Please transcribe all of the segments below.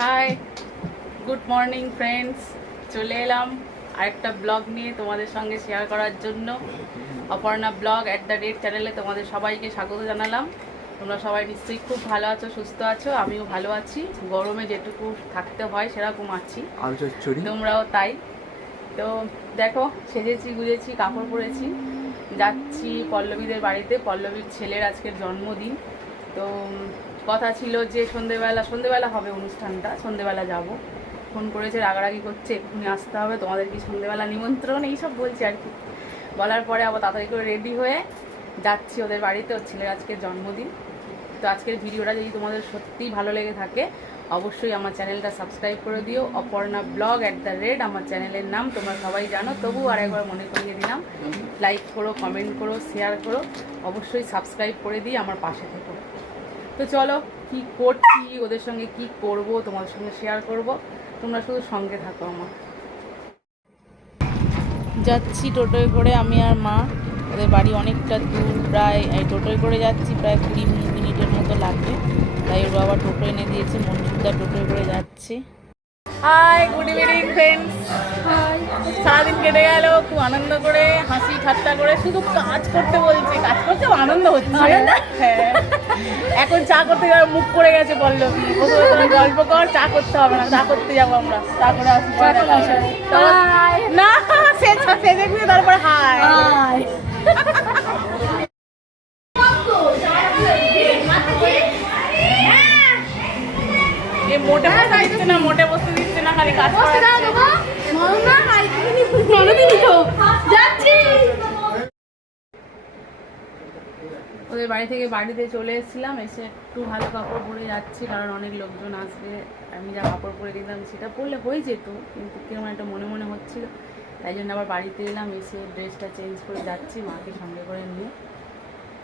High, good morning friends. চলে এলাম আরেকটা ব্লগ নিয়ে তোমাদের সঙ্গে শেয়ার করার জন্য। অপর্ণা ব্লগ @ চ্যানেলে তোমাদের সবাইকে স্বাগত জানালাম। তোমরা সবাই নিশ্চয়ই খুব ভালো আছো, সুস্থ আছো, আমিও ভালো আছি। গরমে যেটুকু থাকতে হয় সেরকম আছি, তোমরাও তাই। তো দেখো, সেজেছি গুজেছি, কাপড় পরেছি, যাচ্ছি পল্লবীদের বাড়িতে। পল্লবীর ছেলের আজকের জন্মদিন। তো কথা ছিল যে সন্ধেবেলা হবে অনুষ্ঠানটা, সন্ধেবেলা যাব। ফোন করেছে, রাগারাগি করছে, এক্ষুনি আসতে হবে, তোমাদের কি সন্ধেবেলা নিমন্ত্রণ, এইসব বলছে আর কি। বলার পরে আবার তাড়াতাড়ি করে রেডি হয়ে যাচ্ছি ওদের বাড়িতে। ওর ছেলের আজকের জন্মদিন। তো আজকের ভিডিওটা যদি তোমাদের সত্যিই ভালো লেগে থাকে অবশ্যই আমার চ্যানেলটা সাবস্ক্রাইব করে দিও। অপর্ণা ব্লগ @ আমার চ্যানেলের নাম, তোমরা সবাই জানো, তবু আরেকবার মনে করিয়ে দিলাম। লাইক করো, কমেন্ট করো, শেয়ার করো, অবশ্যই সাবস্ক্রাইব করে দিয়ে আমার পাশে থেকো। তো চলো, কি করছি, ওদের সঙ্গে কি করব তোমাদের সঙ্গে শেয়ার করব, তোমরা শুধু সঙ্গে থাকো আমার। যাচ্ছি টোটোয় করে আমি আর মা। ওদের বাড়ি অনেকটা দূর, প্রায় টোটোয় করে যাচ্ছি, প্রায় 20 মিনিটের মতো লাগবে। তাই ওরা আবার টোটো এনে দিয়েছে, মনসুরদা টোটোয় করে যাচ্ছে। Hi, good evening friends. সারাদিন কেটে গেল খুব আনন্দ করে, হাসি ঠাট্টা করে, শুধু কাজ করতে বলছে, কাজ করতে আনন্দ হচ্ছে। হ্যাঁ, এখন চা করতে যাওয়ার মুখ করে গেছে পল্লবী। প্রথমে গল্প কর, চা করতে হবে না, চা করতে যাবো আমরা, চা করে আসি। না, সেজে গুঁজে তারপরে হাই। মোটে বসতে দিচ্ছে না, মোটে বসতে দিচ্ছে না, খালি কাজ করতে। ওদের বাড়ি থেকে বাড়িতে চলে এসেছিলাম, এসে একটু ভালো কাপড় পরে যাচ্ছি, কারণ অনেক লোকজন আসবে। আমি যা কাপড় পরে দিতাম সেটা পরলে হয়ে যেত, কিন্তু কেমন একটা মনে মনে হচ্ছিল, তাই জন্য আবার বাড়িতে এলাম। এসে ড্রেসটা চেঞ্জ করে যাচ্ছি মাকে সঙ্গে করে নিয়ে।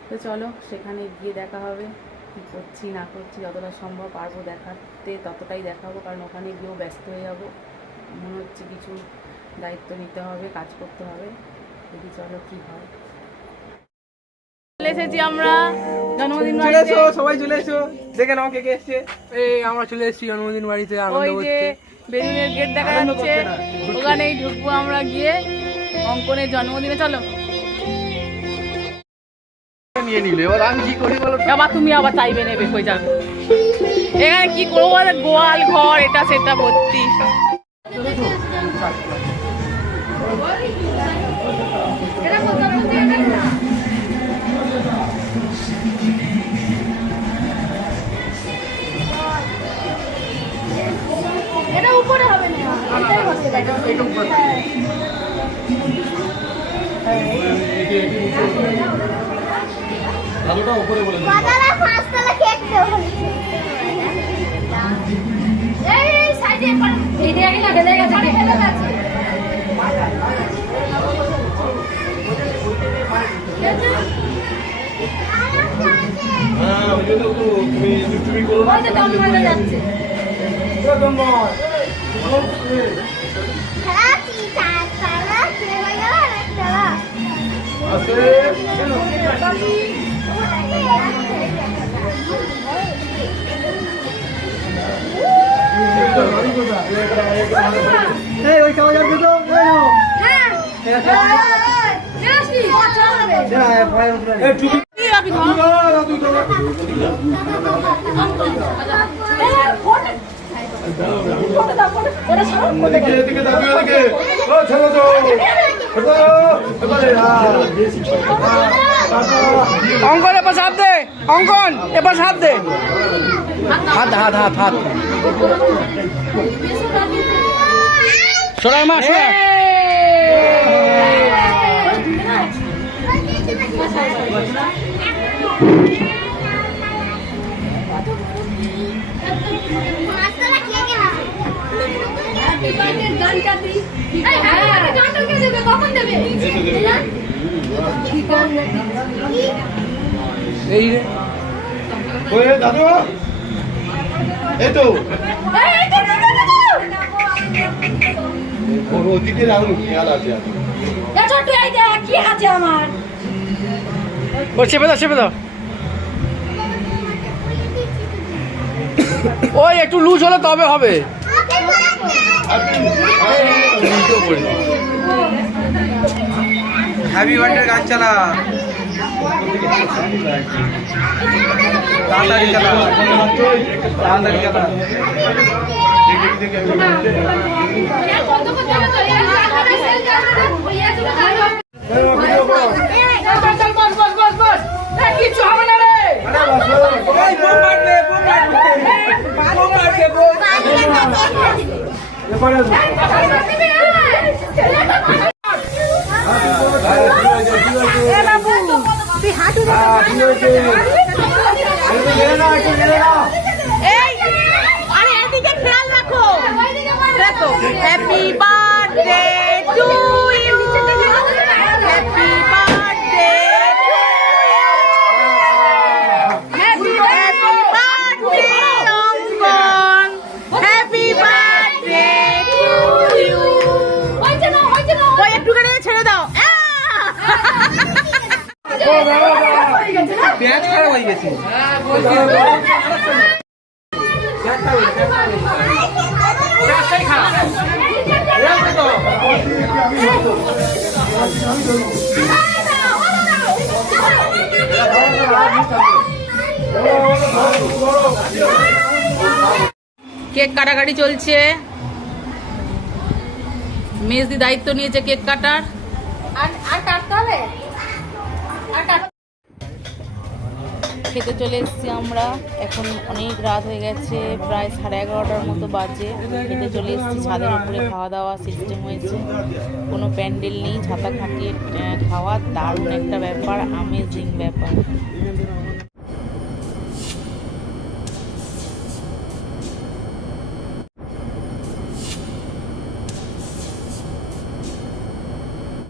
তো চলো, সেখানে গিয়ে দেখা হবে কী করছি না করছি, যতটা সম্ভব পারবো দেখাতে ততটাই দেখাবো, কারণ ওখানে গিয়েও ব্যস্ত হয়ে যাবো। মনে হচ্ছে কিছু দায়িত্ব নিতে হবে, কাজ করতে হবে। দেখি চলো কি হয়। চলে এসেছি আমরা জন্মদিন বাড়িতে। সবাই চলে এসো, দেখে নাও কে কে এসেছে। এই আমরা চলে এসেছি জন্মদিন বাড়িতে, আনন্দ ওই যে বেলুনের গেট দেখা যাচ্ছে, ওখানেই ঢুকবো আমরা গিয়ে অঙ্কনের জন্মদিনে। চলো নিয়ে নিলে এবার আমি কি করি বলো। আবার তুমি আবার চাইবে নেবে হয়ে যাবে। এখানে কি করবো, গোয়াল ঘর এটা সেটা ভর্তি। এটা উপরে হবে না, এটাই হচ্ছে দেখো। ভালোটা উপরে বলে দিই। বাজারে পাঁচতলা কেক দেব। এই সাইডে পড়ে এই দিয়ে গেলে ঢেলে গেছে, ঢেলে গেছে। হ্যাঁ, ওই জন্য তো তুমি করো না, ওই যে দম মারা যাচ্ছে। একদম নয়। হ্যাঁ, কি চালা কে হলো একটা। আছে এই ওই খাওয়া যাবে তো হ্যাঁ নেসি চলবে। এই টুপি আপনি এদিকে দাঁড়িয়ে এদিকে ও ছেড়ে দাও অঙ্কন এবার হাত দে, অঙ্কন এবার হাত দে, হাত হাত হাত হাত সরাই মা সরাই। পাঁচতলা কেক না গানটা দি। এই হ্যাঁ, গানটা কে দেবে, কখন দেবে? এই রে ওই দাদু এই তো ওদিকে রাখুন, খেয়াল আছে। ছোট এই যে কি আছে আমার, ও চেপে দাও, চেপে দাও। ওই একটু লুজ হলে তবে হবে। হ্যাপি বার্থডে গান চালা, তাড়াতাড়ি চালা, তাড়াতাড়ি চালা। কিছু হবে না রে। Happy birthday to you, happy birthday happy birthday Ankan, happy birthday to you. ওই একটুখানি ছেড়ে দাও। পেঁয়াজ খারাপ হয়ে গেছে। কেক কাটাকাটি চলছে, মেজদি দায়িত্ব নিয়েছে কেক কাটার। খেতে চলে এসেছি আমরা, এখন অনেক রাত হয়ে গেছে, প্রায় 11:30টার মতো বাজে। খেতে চলে এসেছি, ছাদের উপরে খাওয়া দাওয়া সিস্টেম হয়েছে, কোনো প্যান্ডেল নেই, ছাতা খাটিয়ে খাওয়া, দারুণ একটা ব্যাপার, আমেজিং ব্যাপার।